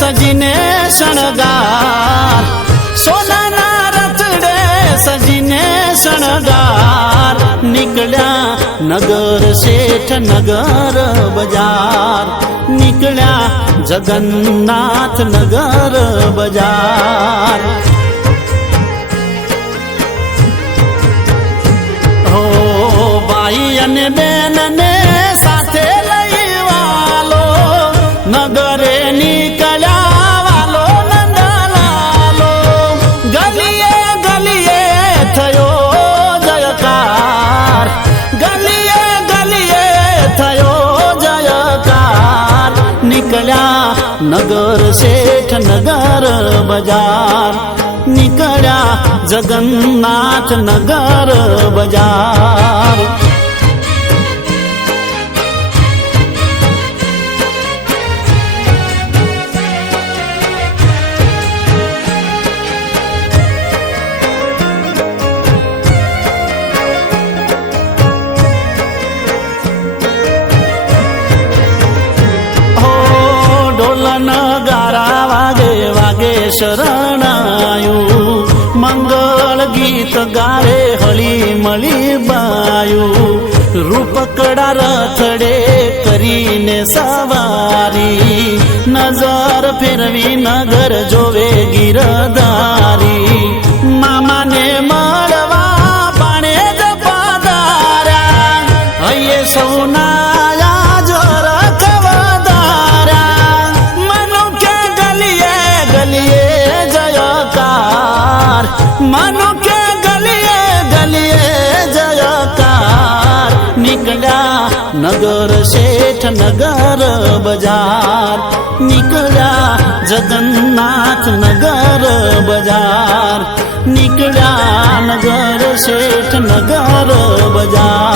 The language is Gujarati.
સજીને શણગાર, સોનાના રથડે સજીને શણગાર, નીકળ્યા નગર શેઠ નગર બજાર, નીકળ્યા જગન્નાથ નગર બજાર. હો ભાઈ અને બેન ને સાથે લઈ વાલો, નગરે નીકળ્યા વાલો નંદલાલો, ગલીએ ગલીએ થયો જયકાર, ગલીએ ગલીએ થયો જયકાર, નીકળ્યા નગર શેઠ નગર બજાર, નીકળ્યા જગન્નાથ નગર બજાર. નગારા વાગે વાગે શરણાયું, મંગળ ગીત ગારે હળી મળી બાયું, રૂપકડા રથડે કરીને સવારી, નજર ફેરવી નગર જોવે ગીરધારી, મામાને મળવા પાણે જ પધાર્યા, હૈયે સૌના માનો કે ગલીએ ગલીએ જયકાર, નીકળ્યા નગર શેઠ નગર બજાર, નીકળ્યા જગન્નાથ નગર બજાર, નીકળ્યા નગર શેઠ નગર બજાર.